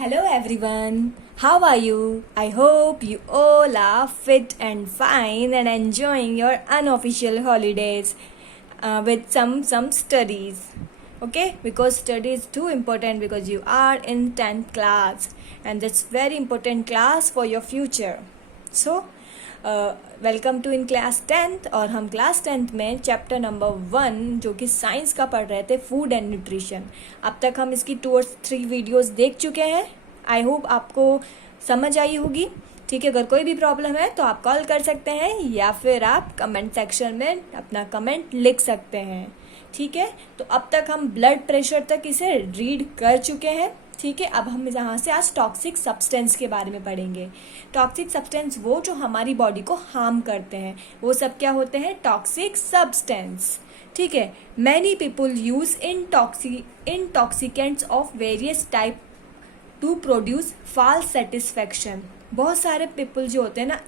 Hello everyone, how are you? I hope you all are fit and fine and enjoying your unofficial holidays with some studies. Okay, because study is too important because you are in 10th class and that's very important class for your future. So, welcome to in class 10th और हम class 10th में chapter number 1 जो कि science का पढ़ रहे थे food and nutrition. अब तक हम इसकी 2 और 3 वीडियोस देख चुके हैं. आई होप आपको समझ आई होगी. ठीक है, अगर कोई भी प्रॉब्लम है तो आप कॉल कर सकते हैं या फिर आप कमेंट सेक्शन में अपना कमेंट लिख सकते हैं. ठीक है, तो अब तक हम ब्लड प्रेशर तक इसे रीड कर चुके हैं. ठीक है, अब हम यहाँ से आज टॉक्सिक सब्सटेंस के बारे में पढ़ेंगे. टॉक्सिक सब्सटेंस वो जो हमारी बॉडी को हार्म करते हैं, वो सब क्या होते हैं? Toxic substance. ठीक है, many people use intoxicants of various type to produce false satisfaction. बहुत सारे पीपल जो होते हैं ना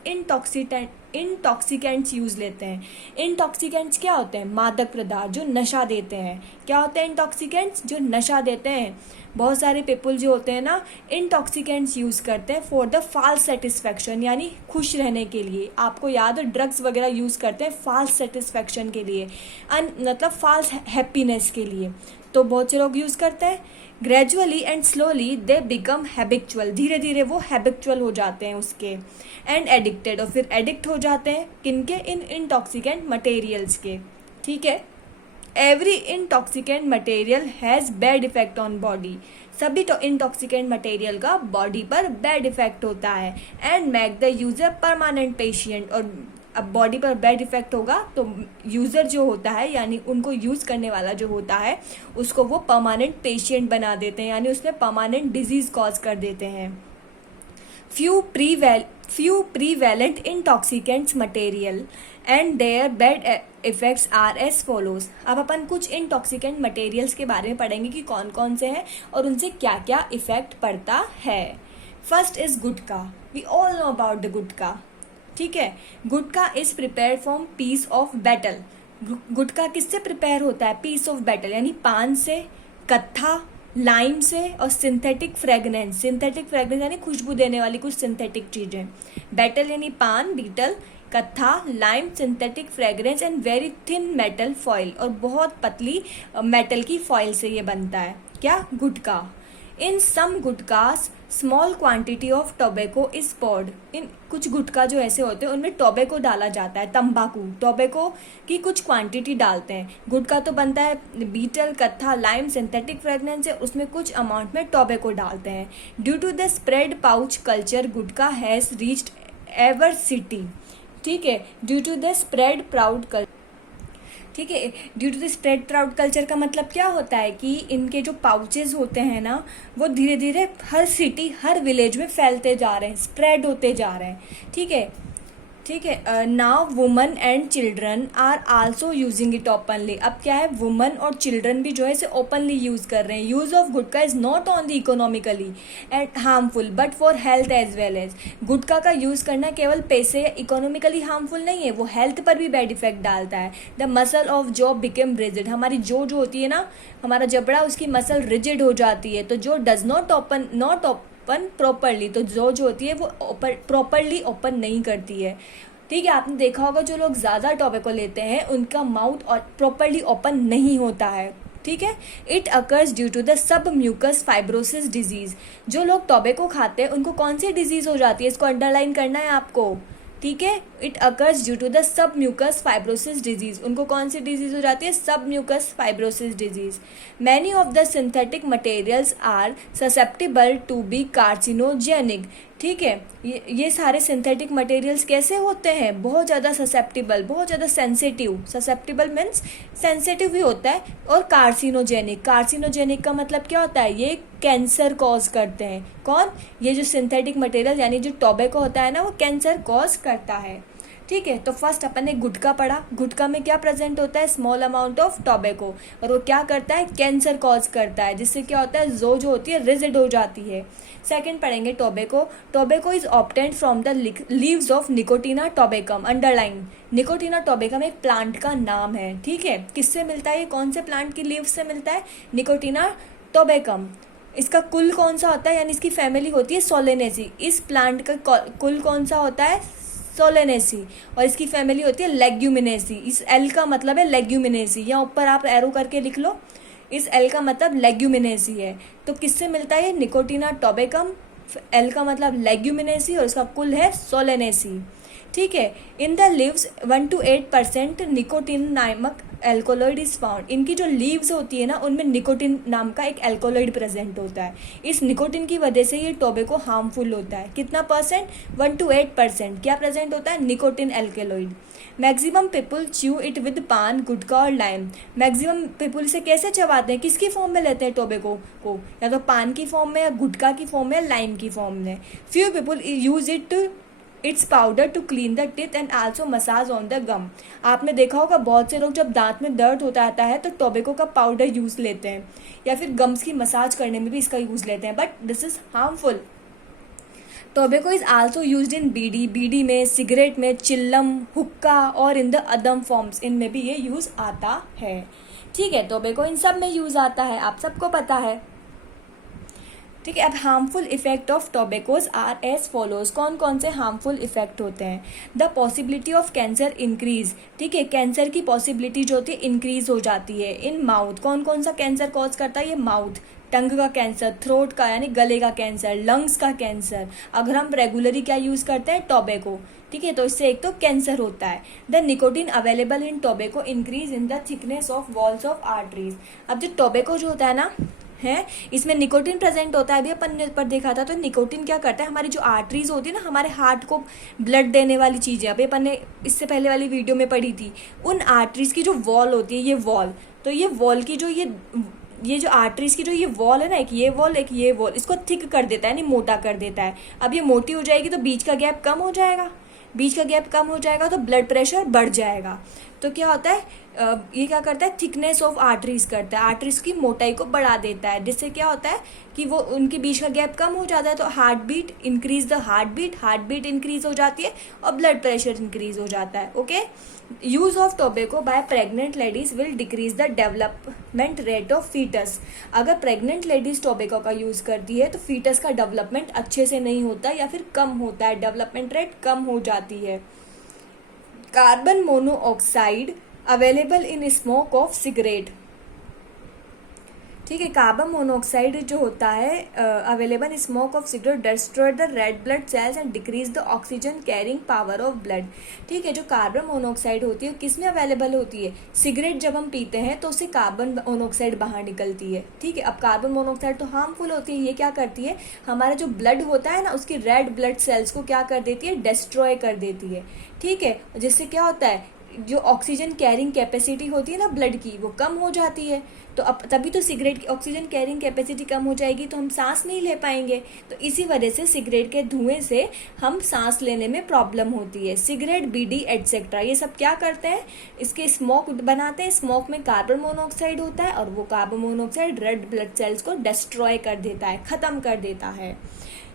इंटॉक्सिकेंट्स यूज लेते हैं. इंटॉक्सिकेंट्स क्या होते हैं? मादक पदार्थ जो नशा देते हैं. क्या होते हैं इंटॉक्सिकेंट्स? जो नशा देते हैं. बहुत सारे पीपल जो होते हैं ना इंटॉक्सिकेंट्स यूज करते हैं फॉर द फॉल्स सेटिस्फैक्शन, यानी खुश रहने के लिए. आपको याद है ड्रग्स वगैरह यूज करते हैं फॉल्स सेटिस्फैक्शन के लिए, मतलब फॉल्स हैप्पीनेस के लिए. तो बहुत से लोग यूज करते हैं. Gradually and slowly they become habitual, धीरे धीरे वो हैबिचुअल हो जाते हैं उसके. एंड एडिक्टेड, और फिर एडिक्ट हो जाते हैं किनके? इन इंटॉक्सिकेंट मटेरियल्स के. ठीक है, every intoxicant material has bad effect on body. सभी तो इंटॉक्सिकेंट मटेरियल का बॉडी पर बैड इफेक्ट होता है. And make the user permanent patient, और अब बॉडी पर बैड इफेक्ट होगा तो यूज़र जो होता है यानी उनको यूज़ करने वाला जो होता है उसको वो परमानेंट पेशेंट बना देते हैं, यानी उसमें परमानेंट डिजीज कॉज कर देते हैं. Few prevalent intoxicants material and their bad effects are as follows. अब अपन कुछ इंटॉक्सिकेंट मटेरियल्स के बारे में पढ़ेंगे कि कौन कौन से हैं और उनसे क्या क्या इफेक्ट पड़ता है. First is gutkha. We all know about the gutkha. ठीक है, gutkha is prepare from piece of betel. Gutkha किससे प्रिपेयर होता है? पीस ऑफ बेटल, यानी पान से, कत्था, लाइम से और सिंथेटिक फ्रेगनेंस. सिंथेटिक फ्रेगनेंस यानी खुशबू देने वाली कुछ सिंथेटिक चीजें. बेटल यानी पान, बीटल, कत्था, lime, synthetic fragrance and very thin metal foil, और बहुत पतली मेटल की फॉइल से ये बनता है. क्या? Gutkha. In some gutkhas small quantity of tobacco is poured. इन कुछ गुटखा जो ऐसे होते हैं उनमें टोबैको डाला जाता है, तंबाकू, टोबैको की कुछ क्वांटिटी डालते हैं. गुटखा तो बनता है बीटल, कत्था, लाइम, सिंथेटिक फ्रेगनेंस है, उसमें कुछ अमाउंट में टोबैको डालते हैं. Due to the spread pouch culture gutkha has reached every city. ठीक है, due to the spread proud culture. ठीक है, due to the spread proud culture का मतलब क्या होता है कि इनके जो पाउचेज होते हैं ना वो धीरे धीरे हर सिटी, हर विलेज में फैलते जा रहे हैं, स्प्रेड होते जा रहे हैं. ठीक है, ठीक है. Now woman and children are also using it openly. अब क्या है, वुमन और चिल्ड्रन भी जो है इसे ओपनली यूज कर रहे हैं. Use of gutkha is not only economically and harmful but for health as well as. Gutkha का यूज करना केवल पैसे या इकोनॉमिकली हार्मफुल नहीं है, वो हेल्थ पर भी बैड इफेक्ट डालता है. The muscle of jaw become rigid. हमारी जो होती है ना, हमारा जबड़ा, उसकी मसल रिजिड हो जाती है. तो जो डज नॉट ओपन प्रॉपरली, तो जो होती है वो प्रॉपरली ओपन नहीं करती है. ठीक है, आपने देखा होगा जो लोग ज़्यादा टोबैको लेते हैं उनका माउथ और प्रॉपरली ओपन नहीं होता है. ठीक है, it occurs due to the sub mucous fibrosis disease. जो लोग टोबैको खाते हैं उनको कौन सी डिजीज हो जाती है, इसको अंडरलाइन करना है आपको. ठीक है, it occurs due to the sub mucous fibrosis disease. उनको कौन सी डिजीज हो जाती है? Sub mucous fibrosis disease. Many of the synthetic materials are susceptible to be carcinogenic. ठीक है, ये सारे सिंथेटिक मटेरियल्स कैसे होते हैं? बहुत ज़्यादा ससेप्टिबल, बहुत ज़्यादा सेंसिटिव. ससेप्टिबल मीन्स सेंसिटिव भी होता है. और कार्सिनोजेनिक. कार्सिनोजेनिक का मतलब क्या होता है? ये कैंसर कॉज करते हैं. कौन? ये जो सिंथेटिक मटेरियल यानी जो टोबैको होता है ना, वो कैंसर कॉज करता है. ठीक है, तो फर्स्ट अपन ने गुटखा पढ़ा. गुटखा में क्या प्रेजेंट होता है? स्मॉल अमाउंट ऑफ टोबैको, और वो क्या करता है? कैंसर कॉज करता है, जिससे क्या होता है? जो होती है रिजिड हो जाती है. सेकंड पढ़ेंगे tobacco. Tobacco is obtained from the leaves of Nicotiana tabacum. Underline, Nicotiana tabacum एक प्लांट का नाम है. ठीक है, किससे मिलता है? ये कौन से प्लांट की लीव्स से मिलता है? निकोटिना टोबैकम. इसका कुल कौन सा होता है, यानी इसकी फैमिली होती है सोलेनेसी। इस प्लांट का कुल कौन सा होता है, सोलेनेसी, और इसकी फैमिली होती है लेग्यूमिनेसी। इस एल का मतलब है लेग्यूमिनेसी, यहाँ ऊपर आप एरो करके लिख लो, इस एल का मतलब लेग्यूमिनेसी है। तो किससे मिलता है, निकोटीना टोबेकम, एल का मतलब लेग्यूमिनेसी और इसका कुल है सोलेनेसी। ठीक है। In the leaves 1 to 8% nicotine नामक एल्कोलॉइड इज फाउंड। इनकी जो लीव्स होती है ना, उनमें निकोटिन नाम का एक एल्कोलॉइड प्रेजेंट होता है। इस निकोटिन की वजह से ये टोबैको हार्मफुल होता है। कितना परसेंट, 1 to 8% क्या प्रेजेंट होता है, nicotine alkaloid. Maximum people chew it with पान, गुटखा और लाइम। मैक्सिमम पीपल इसे कैसे चबाते हैं, किसकी फॉर्म में लेते हैं टोबैको को, या तो पान की फॉर्म में, या गुटखा की फॉर्म में, या लाइम की फॉर्म में। Few people use its powder to clean the teeth and also massage on the gum. आपने देखा होगा बहुत से लोग जब दांत में दर्द होता आता है तो टोबैको का पाउडर यूज लेते हैं, या फिर गम्स की मसाज करने में भी इसका यूज लेते हैं, but this is harmful. Tobacco is also used in bidi, bidi में, सिगरेट में, चिल्लम, हुक्का और इन द अदम फॉर्म्स, इनमें भी ये यूज आता है। ठीक है, टोबैको इन सब में यूज आता है, आप सबको पता है। ठीक है। अब harmful effect of tobaccos are as follows. कौन कौन से हार्मफुल इफेक्ट होते हैं, the possibility of cancer increase. ठीक है, कैंसर की पॉसिबिलिटी जो होती है इंक्रीज हो जाती है। इन माउथ, कौन कौन सा कैंसर कॉज करता है, ये माउथ, टंग का कैंसर, थ्रोट का यानी गले का कैंसर, लंग्स का कैंसर, अगर हम रेगुलरली क्या यूज करते हैं, टोबैको। ठीक है, तो इससे एक तो कैंसर होता है। The nicotine available in tobacco increase in the thickness of walls of arteries. अब जो टोबैको जो होता है ना, है इसमें निकोटिन प्रेजेंट होता है। अभी अपन ने पर देखा था, तो निकोटिन क्या करता है, हमारी जो आर्टरीज होती है ना, हमारे हार्ट को ब्लड देने वाली चीज़ है, अभी अपन ने इससे पहले वाली वीडियो में पढ़ी थी। उन आर्टरीज की जो वॉल होती है, ये वॉल, तो ये वॉल की जो ये जो आर्टरीज की जो ये वॉल है ना, एक ये वॉल एक ये वॉल, इसको थिक कर देता है, यानी मोटा कर देता है। अब ये मोटी हो जाएगी तो बीच का गैप कम हो जाएगा, बीच का गैप कम हो जाएगा तो ब्लड प्रेशर बढ़ जाएगा। तो क्या होता है, ये क्या करता है, थिकनेस ऑफ आर्टरीज करता है, आर्टरीज की मोटाई को बढ़ा देता है, जिससे क्या होता है कि वो उनके बीच का गैप कम हो जाता है। तो heart beat increase, the heart beat increase हो जाती है और ब्लड प्रेशर इंक्रीज हो जाता है। Okay. Use of tobacco by pregnant ladies will decrease the development rate of foetus. अगर प्रेग्नेंट लेडीज टोबैको का यूज करती है तो फीटस का डेवलपमेंट अच्छे से नहीं होता या फिर कम होता है, डेवलपमेंट रेट कम हो जाती है। Carbon monoxide available in smoke of cigarette. ठीक है, कार्बन मोनोऑक्साइड जो होता है available smoke of cigarette destroy the red blood cells and decrease the oxygen carrying power of blood. ठीक है, जो कार्बन मोनोऑक्साइड होती है किस में अवेलेबल होती है, सिगरेट जब हम पीते हैं तो उससे कार्बन मोनोऑक्साइड बाहर निकलती है। ठीक है, अब कार्बन मोनोऑक्साइड तो हार्मफुल होती है, ये क्या करती है, हमारा जो ब्लड होता है ना, उसकी रेड ब्लड सेल्स को क्या कर देती है, डिस्ट्रॉय कर देती है। ठीक है, जिससे क्या होता है, जो ऑक्सीजन कैरिंग कैपेसिटी होती है ना ब्लड की, वो कम हो जाती है। तो अब तभी तो सिगरेट की ऑक्सीजन कैरिंग कैपेसिटी कम हो जाएगी तो हम सांस नहीं ले पाएंगे। तो इसी वजह से सिगरेट के धुएं से हम सांस लेने में प्रॉब्लम होती है। सिगरेट, बीडी एटसेट्रा ये सब क्या करते हैं, इसके स्मोक बनाते हैं। स्मोक में कार्बन मोनोऑक्साइड होता है और वो carbon monoxide red blood cells को डिस्ट्रॉय कर देता है, खत्म कर देता है।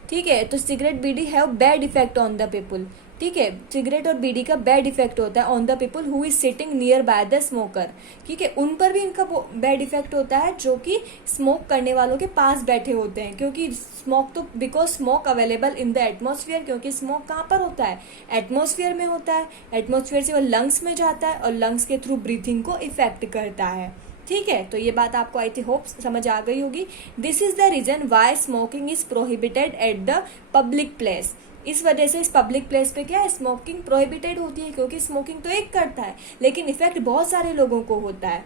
ठीक है, तो cigarette, bidi have bad effect on the people. ठीक है, सिगरेट और बीड़ी का बैड इफेक्ट होता है on the people who is sitting near by the smoker. ठीक है, उन पर भी इनका बैड इफेक्ट होता है जो कि स्मोक करने वालों के पास बैठे होते हैं, क्योंकि स्मोक तो because smoke available in the atmosphere, क्योंकि स्मोक कहाँ पर होता है, एटमॉस्फेयर में होता है। एटमॉस्फेयर से वो लंग्स में जाता है और लंग्स के थ्रू ब्रीथिंग को इफेक्ट करता है। ठीक है, तो ये बात आपको आई होप समझ आ गई होगी। This is the reason why smoking is prohibited at the public place. इस वजह से इस पब्लिक प्लेस पे क्या है, स्मोकिंग प्रोहिबिटेड होती है, क्योंकि स्मोकिंग तो एक करता है लेकिन इफेक्ट बहुत सारे लोगों को होता है।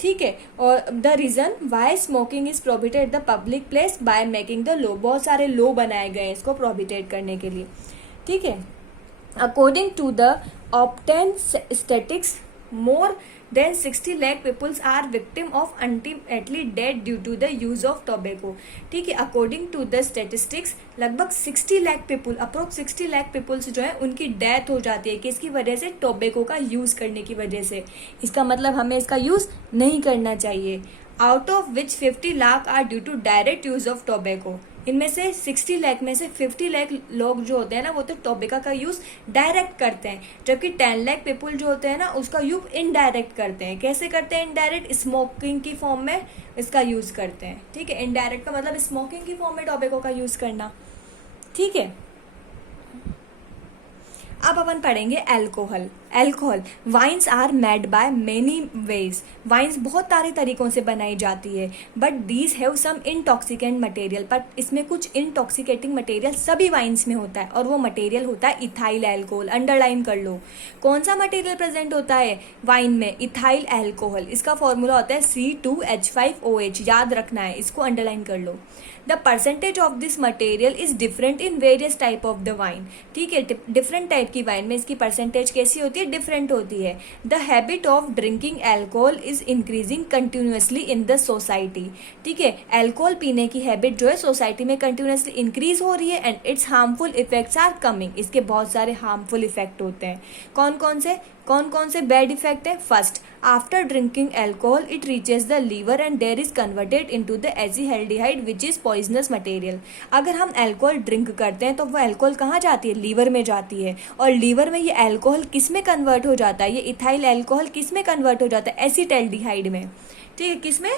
ठीक है, और the reason why smoking is prohibited the public place by making the law, बहुत सारे लॉ बनाए गए हैं इसको प्रोहिबिटेड करने के लिए। ठीक है, according to the obtain statistics more than 60 lakh peoples are victim of ultimately dead due to the use of tobacco। ठीक है, अकॉर्डिंग टू द स्टेटिस्टिक्स लगभग 60 lakh people, approx 60 lakh peoples जो है उनकी डेथ हो जाती है किसकी वजह से, टोबैको का यूज करने की वजह से। इसका मतलब हमें इसका यूज नहीं करना चाहिए। Out of which 50 lakh are due to direct use of tobacco. इनमें से 60 लाख में से 50 लाख लोग जो होते हैं ना वो तो टोबैको का यूज डायरेक्ट करते हैं, जबकि 10 लाख पीपल जो होते हैं ना उसका यूज इनडायरेक्ट करते हैं। कैसे करते हैं इनडायरेक्ट? स्मोकिंग की फॉर्म में इसका यूज करते हैं। ठीक है, इनडायरेक्ट का मतलब स्मोकिंग की फॉर्म में टोबैको का यूज करना। ठीक है, अब अपन पढ़ेंगे alcohol. Alcohol, wines are made by many ways. Wines बहुत सारे तरीकों से बनाई जाती है, but these have some intoxicant material. पर इसमें कुछ इंटॉक्सिकेटिंग मटेरियल सभी वाइन्स में होता है, और वो मटेरियल होता है इथाइल अल्कोहल। अंडरलाइन कर लो, कौन सा मटेरियल प्रेजेंट होता है वाइन में? Ethyl alcohol. इसका फॉर्मूला होता है C2H5OH, याद रखना है, इसको अंडरलाइन कर लो। The percentage of this material is different in various type of the wine. ठीक है, डिफरेंट टाइप की वाइन में इसकी परसेंटेज कैसी होती है? डिफरेंट होती है। The habit of drinking alcohol is increasing continuously in the society. ठीक है, एल्कोहल पीने की हैबिट जो है सोसाइटी में कंटिन्यूसली इंक्रीज हो रही है, and its harmful effects are coming. इसके बहुत सारे हार्मफुल इफेक्ट होते हैं। कौन कौन से बैड इफेक्ट है? First, after drinking alcohol it reaches the liver and there is converted into the aldehyde which is poisonous material. अगर हम एल्कोहल ड्रिंक करते हैं तो वो एल्कोहल कहाँ जाती है? लीवर में जाती है, और लीवर में ये एल्कोहल किस में कन्वर्ट हो जाता है? ये इथाइल एल्कोहल किस में कन्वर्ट हो जाता है? एसिटाल्डिहाइड में। ठीक है, किस में?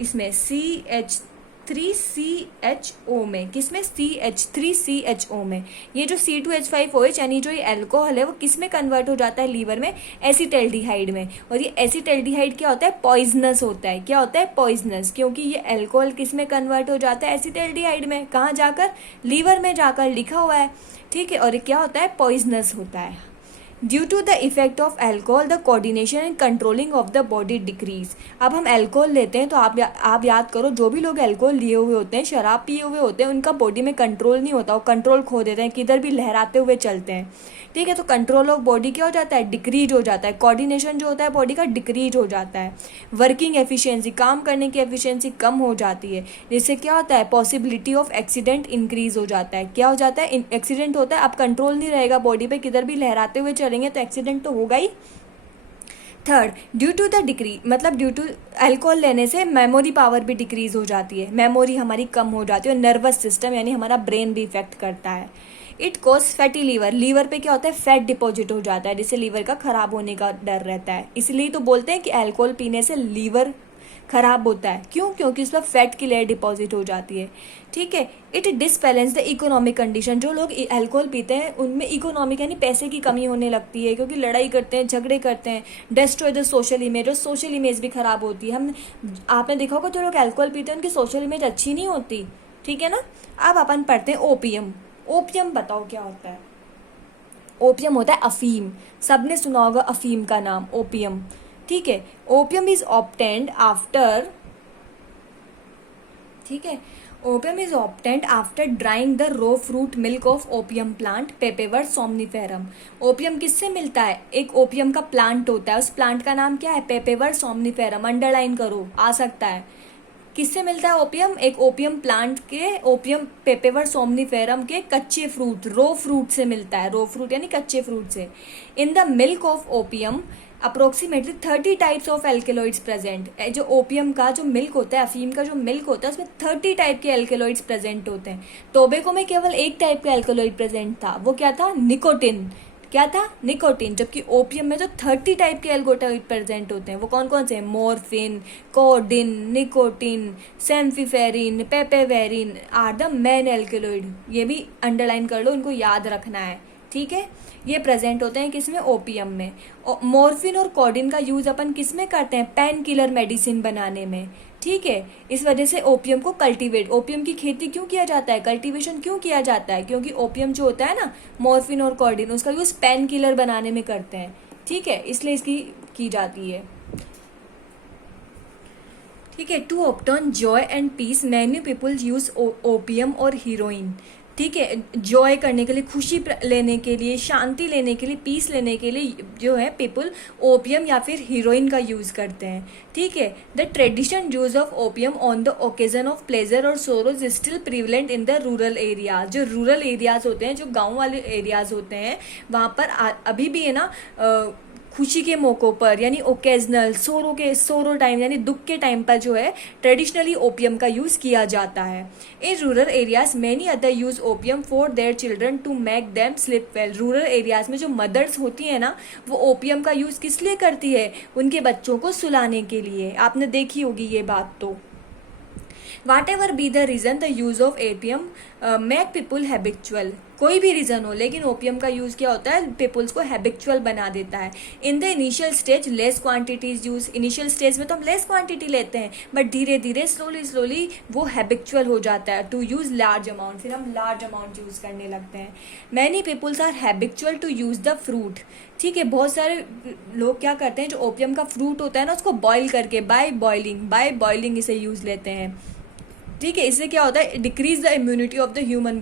इसमें CH3CHO में। किस में? CH3CHO में। ये जो C2H5OH यानी जो ये अल्कोहल है वो किस में कन्वर्ट हो जाता है? लीवर में, एसिटाल्डिहाइड में। और ये एसिटाल्डिहाइड क्या होता है? पॉइजनस होता है। क्या होता है? पॉइजनस, क्योंकि ये अल्कोहल किस में कन्वर्ट हो जाता है? एसिटाल्डिहाइड में। कहाँ जाकर? लीवर में जाकर, लिखा हुआ है। ठीक है, और ये क्या होता है? पॉइजनस होता है। Due to the effect of alcohol the coordination and controlling of the body decrease. अब हम एल्कोहल लेते हैं तो आप याद करो, जो भी लोग एल्कोहल लिए हुए होते हैं, शराब पिए हुए होते हैं, उनका बॉडी में कंट्रोल नहीं होता, वो कंट्रोल खो देते हैं, किधर भी लहराते हुए चलते हैं। ठीक है, तो कंट्रोल ऑफ बॉडी क्या हो जाता है? डिक्रीज हो जाता है। कोऑर्डिनेशन जो होता है बॉडी का डिक्रीज हो जाता है। वर्किंग एफिशिएंसी, काम करने की एफिशिएंसी कम हो जाती है, जिससे क्या होता है? पॉसिबिलिटी ऑफ एक्सीडेंट इंक्रीज हो जाता है। क्या हो जाता है? एक्सीडेंट होता है। अब कंट्रोल नहीं रहेगा बॉडी पे, किधर भी लहराते हुए चलेंगे तो एक्सीडेंट तो होगा ही। Third, due to the decree, मतलब ड्यू टू अल्कोहल लेने से मेमोरी पावर भी डिक्रीज हो जाती है, मेमोरी हमारी कम हो जाती है, और नर्वस सिस्टम यानी हमारा ब्रेन भी इफेक्ट करता है। It cause fatty liver, liver पे क्या होता है? फैट डिपॉजिट हो जाता है, जिससे लीवर का खराब होने का डर रहता है। इसलिए तो बोलते हैं कि अल्कोहल पीने से लीवर खराब होता है। क्यों? क्योंकि उसमें फैट की लेयर डिपॉजिट हो जाती है। ठीक है, it disbalance the economic condition. जो लोग अल्कोहल पीते हैं उनमें इकोनॉमिक यानी पैसे की कमी होने लगती है, क्योंकि लड़ाई करते हैं, झगड़े करते हैं। डिस्ट्रॉय द सोशल इमेज, और सोशल इमेज भी खराब होती है। आपने देखा होगा जो लोग अल्कोहल पीते हैं उनकी सोशल इमेज अच्छी नहीं होती। ठीक है ना। अब अपन पढ़ते हैं ओपियम। ओपियम बताओ क्या होता है? ओपियम होता है अफीम। सबने सुना होगा अफीम का नाम, ओपियम। ठीक है, ओपियम इज ऑब्टेन्ड आफ्टर, ठीक है, opium is obtained after drying the raw fruit milk of opium plant papaver somniferum. Opium किससे मिलता है? एक ओपियम का प्लांट होता है, उस प्लांट का नाम क्या है? पेपेवर सोमनिफेरम। अंडरलाइन करो, आ सकता है। किससे मिलता है ओपियम? एक ओपियम प्लांट के, ओपियम पेपेवर सोमनिफेरम के कच्चे फ्रूट, रो फ्रूट से मिलता है। रो फ्रूट यानी कच्चे फ्रूट से। In the milk of opium approximately 30 types of alkaloids present. जो ओपियम का जो मिल्क होता है, अफीम का जो मिल्क होता है, उसमें 30 टाइप के एल्केलॉइड्स प्रेजेंट होते हैं। टोबैको में केवल एक टाइप का एल्केलॉइड प्रेजेंट था, वो क्या था? निकोटिन। क्या था? निकोटिन। जबकि ओपियम में जो 30 टाइप के एल्केलॉइड प्रेजेंट होते हैं वो कौन कौन से हैं? मॉर्फिन, कोडिन, निकोटिन, सेम्फिफेरिन, papaverine are the main alkaloid. ये भी अंडरलाइन कर लो, इनको याद रखना है। ठीक है, ये प्रेजेंट होते हैं किसमें? ओपियम में। मॉर्फिन और कोडिन का यूज अपन किस में करते हैं? पेन किलर मेडिसिन बनाने में। ठीक है, इस वजह से ओपियम को कल्टीवेट, ओपियम की खेती क्यों किया जाता है, कल्टीवेशन क्यों किया जाता है? क्योंकि ओपियम जो होता है ना, मॉर्फिन और कोडिन, उसका यूज पेन किलर बनाने में करते हैं। ठीक है, इसलिए इसकी की जाती है। ठीक है, to obtain joy and peace many people use opium और हीरोइन। ठीक है, जॉय करने के लिए, खुशी लेने के लिए, शांति लेने के लिए, पीस लेने के लिए जो है पीपल ओपियम या फिर हीरोइन का यूज करते हैं। ठीक है, the tradition use of opium on the occasion of pleasure और sorrows is still prevalent in the rural area. जो रूरल एरियाज होते हैं, जो गाँव वाले एरियाज होते हैं, वहाँ पर अभी भी है ना खुशी के मौक़ों पर यानी ओकेजनल, सोरो टाइम यानी दुख के टाइम पर जो है ट्रेडिशनली ओपियम का यूज़ किया जाता है। In rural areas many other use opium for their children to make them sleep well. Rural areas में जो मदर्स होती हैं ना, वो ओपियम का यूज़ किस लिए करती है? उनके बच्चों को सुलाने के लिए। आपने देखी होगी ये बात। तो Whatever be the reason, the use of opium make people habitual। कोई भी रीज़न हो, लेकिन ओपियम का यूज़ क्या होता है? पीपल्स को हैबिचुअल बना देता है। In the initial stage less quantities use. Initial stage में तो हम लेस क्वांटिटी लेते हैं, बट धीरे धीरे स्लोली वो हैबिचुअल हो जाता है टू यूज़ लार्ज अमाउंट। फिर हम लार्ज अमाउंट यूज़ करने लगते हैं। Many peoples are habitual to use the fruit. ठीक है, बहुत सारे लोग क्या करते हैं, जो ओपियम का फ्रूट होता है ना, उसको बॉयल करके बाय बॉइलिंग इसे यूज़ लेते हैं। ठीक है, इससे क्या होता है? Decrease the immunity of the human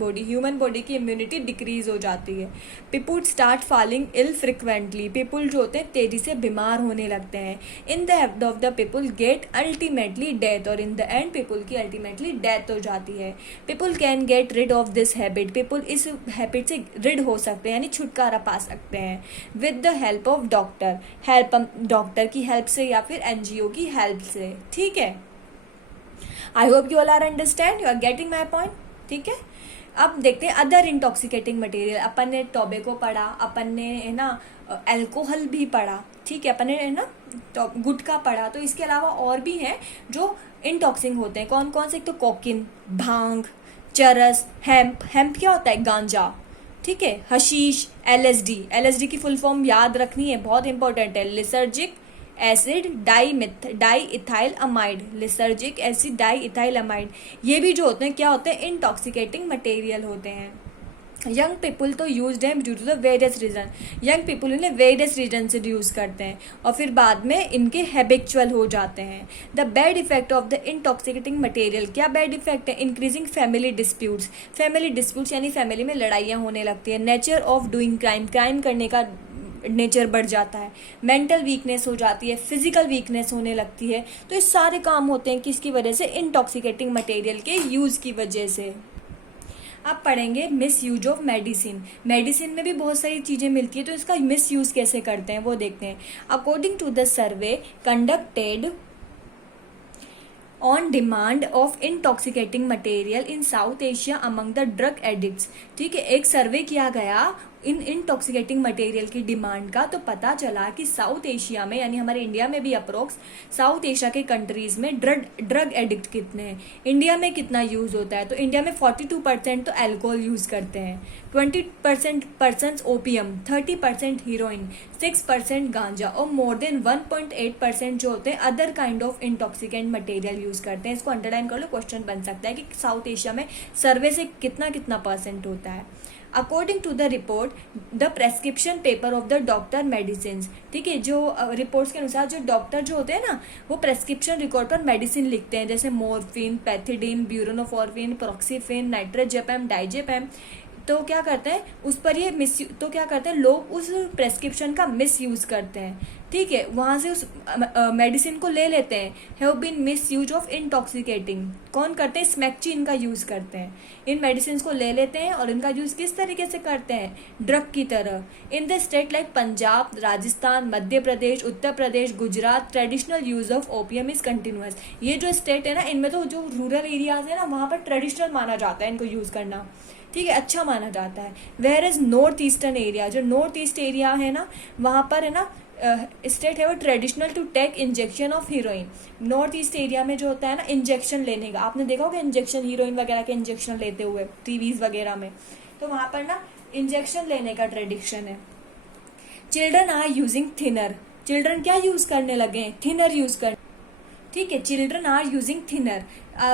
body की इम्यूनिटी डिक्रीज हो जाती है। People start falling ill frequently. People जो होते हैं तेजी से बीमार होने लगते हैं। In the end of the people get ultimately death. और इन द एंड पीपुल की अल्टीमेटली डेथ हो जाती है। People can get rid of this habit. People इस हैबिट से रिड हो सकते हैं यानी छुटकारा पा सकते हैं with the help of doctor की हेल्प से या फिर एनजीओ की हेल्प से। ठीक है, I hope you all are understand, you are getting my point. ठीक है, अब देखते हैं अदर इंटॉक्सिकेटिंग मटेरियल। अपन ने टोबैको पढ़ा, अपन ने है ना अल्कोहल भी पढ़ा। ठीक है, अपन ने है ना गुटखा पढ़ा। तो इसके अलावा और भी हैं जो इंटॉक्सिंग होते हैं। कौन कौन से? एक तो कोकीन, भांग, चरस, हेम्प क्या होता है? गांजा। ठीक है, हशीश, एलएसडी की फुल फॉर्म याद रखनी है, बहुत इंपॉर्टेंट है। Lysergic acid diethyl amide. Lysergic acid diethyl amide, ये भी जो होते हैं क्या होते हैं? इंटॉक्सिकेटिंग मटेरियल होते हैं। यंग पीपल तो use them due to the various reason. Young people इन्हें वेरियस रीजन से यूज़ करते हैं और फिर बाद में इनके हैबिचुअल हो जाते हैं। The bad effect of the intoxicating material, क्या बैड इफेक्ट है? इंक्रीजिंग फैमिली डिस्प्यूट्स यानी फैमिली में लड़ाइयाँ होने लगती है। नेचर ऑफ डूइंग क्राइम करने का नेचर बढ़ जाता है। मेंटल वीकनेस हो जाती है, फिजिकल वीकनेस होने लगती है। तो ये सारे काम होते हैं किसकी वजह से? इंटॉक्सिकेटिंग मटेरियल के यूज़ की वजह से। अब पढ़ेंगे मिस यूज ऑफ मेडिसिन में भी बहुत सारी चीज़ें मिलती है, तो इसका मिस यूज़ कैसे करते हैं वो देखते हैं। According to the survey conducted on demand of intoxicating material in South Asia among the drug addicts. ठीक है, एक सर्वे किया गया इन इंटॉक्सिकेटिंग मटेरियल की डिमांड का, तो पता चला कि साउथ एशिया में यानी हमारे इंडिया में भी अप्रोक्स साउथ एशिया के कंट्रीज में ड्रग एडिक्ट कितने हैं। इंडिया में कितना यूज़ होता है? तो इंडिया में 42% तो अल्कोहल यूज़ करते हैं, 20% पर्सनस ओपियम, 30% हीरोइन, 6% गांजा और मोर देन 1.8% जो होते हैं other kind of intoxicant material use करते हैं। इसको अंडरलाइन कर लो, क्वेश्चन बन सकता है कि साउथ एशिया में सर्वे से कितना परसेंट होता है। According to the report the prescription paper of the doctor medicine. ठीक है, जो रिपोर्ट्स के अनुसार जो डॉक्टर जो होते हैं ना, वो प्रेस्क्रिप्शन रिकॉर्ड पर मेडिसिन लिखते हैं, जैसे मोरफिन, पैथिडीन, ब्यूरोनोफॉर्फिन, प्रोक्सीफिन, नाइट्रोजेपैम, डाइजेपैम। तो क्या करते हैं उस पर क्या करते हैं लोग उस प्रेस्क्रिप्शन का मिस यूज़ करते हैं। ठीक है, वहाँ से उस मेडिसिन को ले लेते हैं। Have been misuse of intoxicating, कौन करते हैं? स्मैक्ची इनका यूज़ करते हैं। इन मेडिसिन को ले लेते हैं और इनका यूज़ किस तरीके से करते हैं? ड्रग की तरह। In the state like Punjab, Rajasthan, Madhya Pradesh, Uttar Pradesh, Gujarat, traditional use of opium is continuous. ये जो स्टेट है ना, इनमें तो जो रूरल एरियाज है ना, वहाँ पर ट्रेडिशनल माना जाता है इनको यूज़ करना। ठीक है, अच्छा माना जाता है। Where is north eastern area, जो नॉर्थ ईस्ट एरिया है ना, वहाँ पर है ना स्टेट है वो traditional to take injection of heroin. North east area में जो होता है ना इंजेक्शन लेने का, आपने देखा होगा इंजेक्शन, हीरोइन वगैरह के इंजेक्शन लेते हुए टीवीज वगैरह में, तो वहाँ पर ना इंजेक्शन लेने का ट्रेडिशन है। Children are using thinner, children क्या यूज करने लगे हैं? थिनर यूज कर। ठीक है, children are using thinner.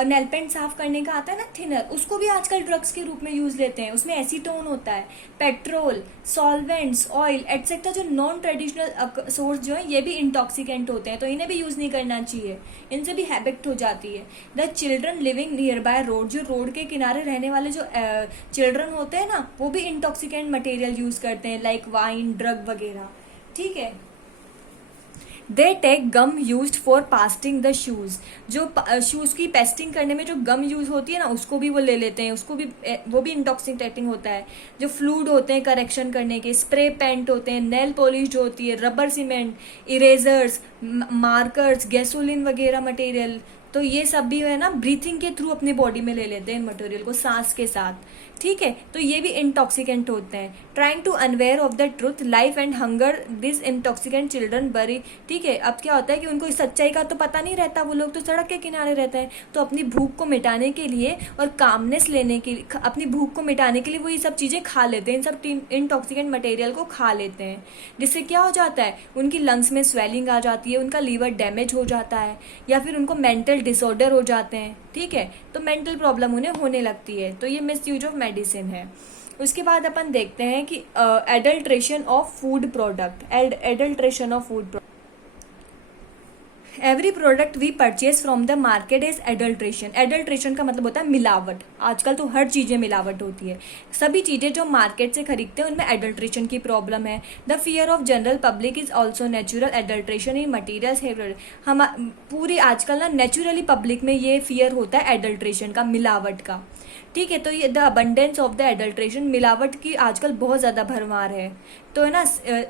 Nail paint साफ करने का आता है ना थिनर, उसको भी आजकल ड्रग्स के रूप में यूज लेते हैं। उसमें एसीटोन होता है, पेट्रोल, सॉल्वेंट्स, ऑयल एटसेट्रा। जो नॉन ट्रेडिशनल सोर्स जो है ये भी इंटॉक्सिकेंट होते हैं, तो इन्हें भी यूज नहीं करना चाहिए, इनसे भी हैबिट हो जाती है। The children living near by road, जो रोड के किनारे रहने वाले जो चिल्ड्रन होते हैं ना, वो भी इंटॉक्सिकेंट मटेरियल यूज करते हैं, लाइक वाइन, ड्रग वगैरह। ठीक है, they take gum use for pasting the shoes, जो शूज़ की पेस्टिंग करने में जो गम यूज़ होती है ना, उसको भी वो ले लेते हैं, उसको भी वो भी इंटॉक्सिकेटिंग होता है। जो फ्लूइड होते हैं करेक्शन करने के, स्प्रे पेंट होते हैं, नेल पॉलिश होती है, rubber cement, erasers, markers, gasoline वगैरह मटेरियल, तो ये सब भी है ना ब्रीथिंग के थ्रू अपनी बॉडी में ले लेते हैं मटेरियल को सांस के साथ। ठीक है, तो ये भी इंटॉक्सिकेंट होते हैं। Trying to unaware of the truth, life and hunger, this intoxicant children bury. ठीक है, अब क्या होता है कि उनको इस सच्चाई का तो पता नहीं रहता, वो लोग तो सड़क के किनारे रहते हैं, तो अपनी भूख को मिटाने के लिए और कामनेस लेने के लिए, अपनी भूख को मिटाने के लिए वो ये सब चीज़ें खा लेते हैं, इन सब इंटॉक्सिकेंट मटेरियल को खा लेते हैं, जिससे क्या हो जाता है, उनकी लंग्स में स्वेलिंग आ जाती है, उनका लीवर डैमेज हो जाता है, या फिर उनको मेंटल डिसऑर्डर हो जाते हैं। ठीक है, तो मेंटल प्रॉब्लम उन्हें होने लगती है, तो ये मिस यूज ऑफ मेडिसिन है। उसके बाद अपन देखते हैं कि adulteration of food product, adulteration of food product. Every product we purchase from the market is adulteration. Adulteration का मतलब होता है मिलावट। आजकल तो हर चीज़ें मिलावट होती है, सभी चीज़ें जो मार्केट से खरीदते हैं उनमें एडल्ट्रेशन की प्रॉब्लम है। The fear of general public is also natural adulteration in materials है। हम पूरी आजकल ना नेचुरली पब्लिक में ये फियर होता है एडल्ट्रेशन का, मिलावट का। ठीक है, तो ये the abundance of the adulteration, मिलावट की आजकल बहुत ज़्यादा भरमार है। तो है ना,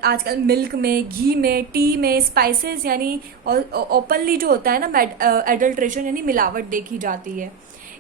आजकल मिल्क में, घी में, टी में, स्पाइसेस यानी और ओपनली जो होता है ना एडल्ट्रेशन यानी मिलावट देखी जाती है।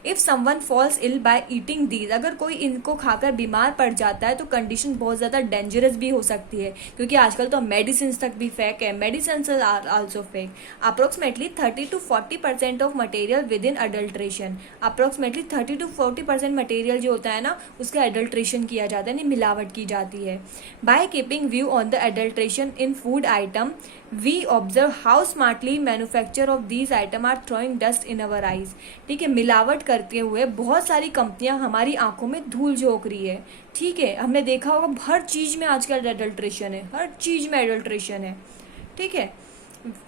If someone falls ill by eating these, अगर कोई इनको खाकर बीमार पड़ जाता है तो कंडीशन बहुत ज़्यादा डेंजरस भी हो सकती है, क्योंकि आजकल तो मेडिसिन तक भी फेक है, medicine are also fake. Approximately 30 to 40% of material within adulteration, approximately 30 to 40% material जो होता है ना उसका एडल्ट्रेशन किया जाता है, यानी मिलावट की जाती है। By keeping view on the adulteration in food item, we observe how smartly manufacture of these item are throwing dust in our eyes. ठीक है, मिलावट करते हुए बहुत सारी कंपनियां हमारी आंखों में धूल झोंक रही है। ठीक है, हमने देखा होगा हर चीज़ में आजकल एडल्ट्रेशन है, हर चीज़ में एडल्ट्रेशन है। ठीक है,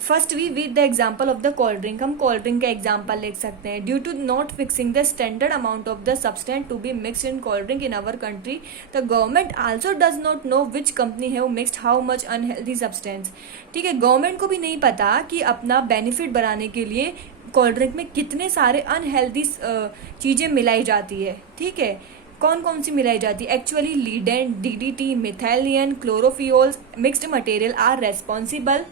first we with the example of the cold drink, हम कोल्ड ड्रिंक का एग्जाम्पल लिख सकते हैं। Due to not fixing the standard amount of the substance to be mixed in cold drink in our country, the government also does not know which company have mixed how much unhealthy substance. ठीक है, government को भी नहीं पता कि अपना benefit बढ़ाने के लिए कोल्ड ड्रिंक में कितने सारे अनहेल्दी चीज़ें मिलाई जाती है। ठीक है, कौन कौन सी मिलाई जाती है? एक्चुअली लीडेंट, DDT, methylene, chlorophenols mixed material are responsible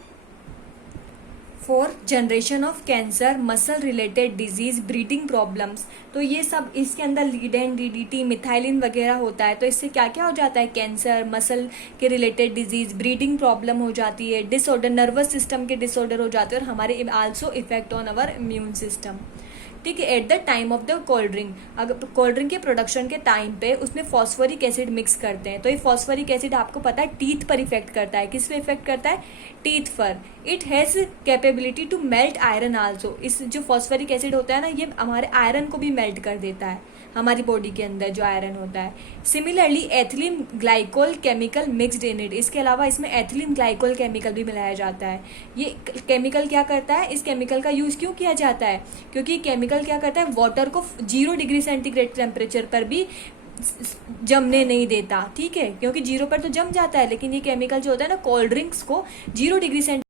for generation of cancer, muscle related disease, breeding problems. तो ये सब इसके अंदर लीडेन, डीडीटी, मिथाइलिन वगैरह होता है, तो इससे क्या क्या हो जाता है, कैंसर, मसल के रिलेटेड डिजीज, ब्रीडिंग प्रॉब्लम हो जाती है, डिसऑर्डर, नर्वस सिस्टम के डिसऑर्डर हो जाते हैं, और हमारे also effect on our immune system. ठीक है, at the time of the cold drink, अगर कोल्ड ड्रिंक के प्रोडक्शन के टाइम पे उसमें फॉस्फोरिक एसिड मिक्स करते हैं, तो ये फॉस्फोरिक एसिड आपको पता है टीथ पर इफेक्ट करता है। किस पे इफेक्ट करता है? टीथ पर। It has capability to melt iron also, इस जो फॉस्फोरिक एसिड होता है ना ये हमारे आयरन को भी मेल्ट कर देता है, हमारी बॉडी के अंदर जो आयरन होता है। Similarly ethylene glycol chemical mixed in it, इसके अलावा इसमें एथिलीन ग्लाइकोल केमिकल भी मिलाया जाता है। ये केमिकल क्या करता है, इस केमिकल का यूज़ क्यों किया जाता है? क्योंकि केमिकल क्या करता है, वाटर को 0 डिग्री सेंटीग्रेड टेम्परेचर पर भी जमने नहीं देता। ठीक है, क्योंकि 0 पर तो जम जाता है, लेकिन ये केमिकल जो होता है ना कोल्ड ड्रिंक्स को 0 डिग्री सेंटीग्रेड